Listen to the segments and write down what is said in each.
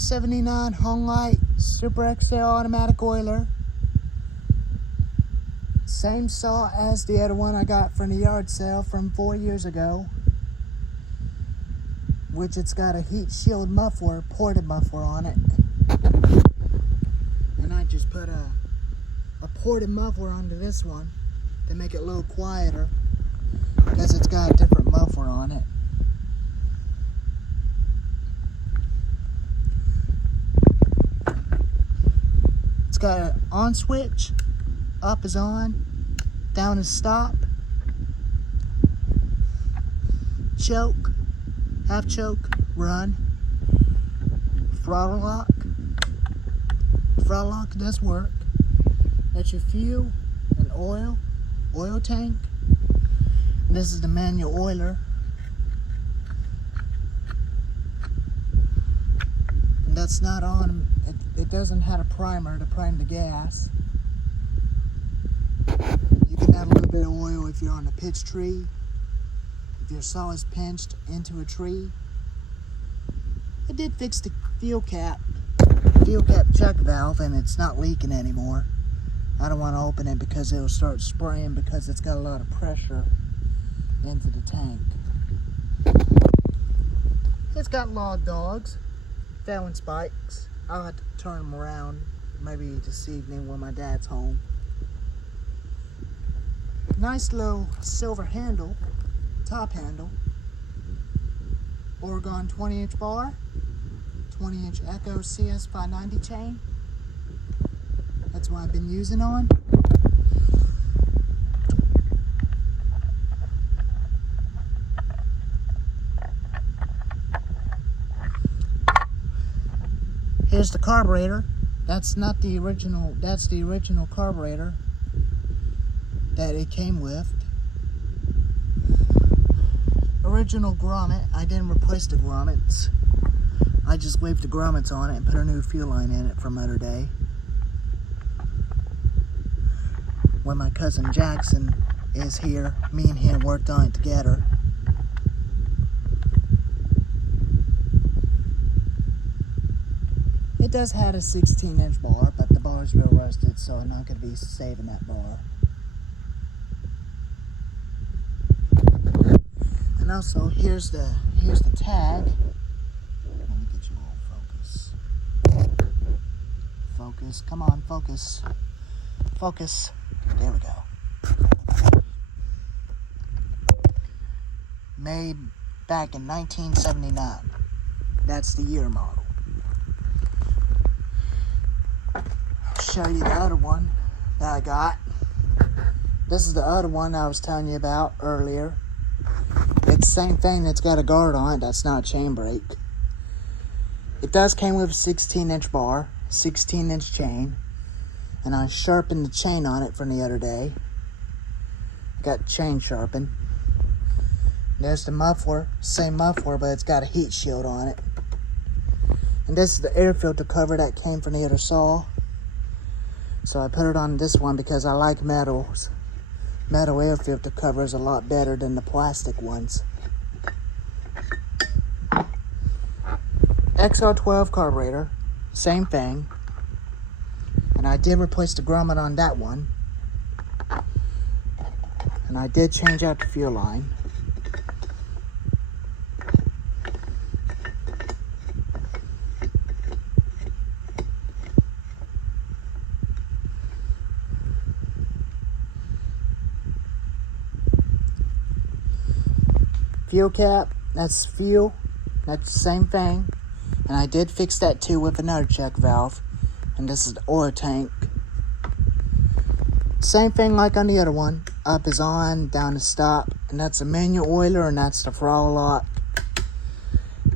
1979 homelite Super XL automatic oiler. Same saw as the other one I got from the yard sale from 4 years ago, which it's got a heat shield muffler, ported muffler on it. And I just put a ported muffler onto this one to make it a little quieter, because it's got a different muffler on it. It's got an on switch, up is on, down is stop, choke, half choke, run, throttle lock. Throttle lock does work. That's your fuel and oil tank. This is the manual oiler. And that's not on, it doesn't have a primer to prime the gas. You can add a little bit of oil if you're on a pitch tree, if your saw is pinched into a tree. I did fix the fuel cap check valve, and it's not leaking anymore. I don't want to open it because it'll start spraying, because it's got a lot of pressure into the tank. It's got log dogs, Fallon spikes. I'll have to turn them around maybe this evening when my dad's home. Nice little silver handle, top handle. Oregon 20-inch bar, 20-inch Echo CS590 chain. That's what I've been using on. Here's the carburetor. That's not the original, that's the original carburetor that it came with. Original grommet. I didn't replace the grommets. I just waved the grommets on it and put a new fuel line in it from other day. When my cousin Jackson is here, me and him worked on it together. It does have a 16-inch bar, but the bar is real rusted, so I'm not going to be saving that bar. And also, here's the tag. Let me get you all focus. Focus, come on, focus. Focus. There we go. Made back in 1979. That's the year model. I'll show you the other one that I got. This is the other one I was telling you about earlier. It's the same thing that's got a guard on it. That's not a chain brake. It does came with a 16-inch bar, 16-inch chain. And I sharpened the chain on it from the other day. I got chain sharpened. There's the muffler, same muffler, but it's got a heat shield on it. And this is the air filter cover that came from the other saw. So I put it on this one because I like metals. Metal air filter cover is a lot better than the plastic ones. XR12 carburetor, same thing. And I did replace the grommet on that one. And I did change out the fuel line. Fuel cap, that's fuel. That's the same thing. And I did fix that too with another check valve. And this is the oil tank. Same thing like on the other one. Up is on, down is stop. And that's a manual oiler, and that's the throttle lock.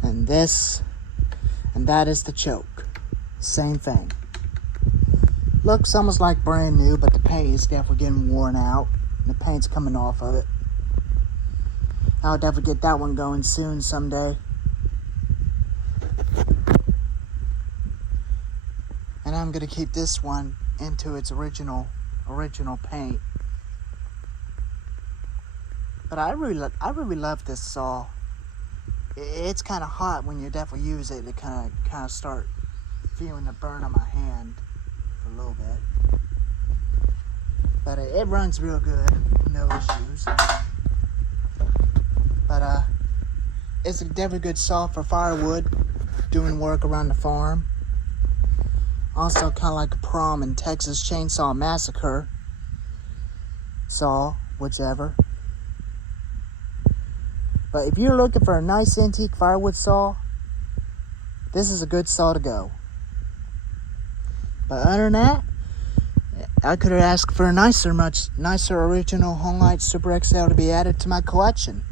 And this, and that is the choke. Same thing. Looks almost like brand new, but the paint is definitely getting worn out. And the paint's coming off of it. I'll definitely get that one going soon someday. And I'm gonna keep this one into its original paint. But I really love this saw. It's kind of hot when you definitely use it to kind of start feeling the burn on my hand for a little bit. But it runs real good, no issues. But it's a definitely good saw for firewood, doing work around the farm. Also kind of like a prom in Texas Chainsaw Massacre saw, whichever. But if you're looking for a nice antique firewood saw, this is a good saw to go. But other than that, I could have asked for a much nicer original homelite Super XL to be added to my collection.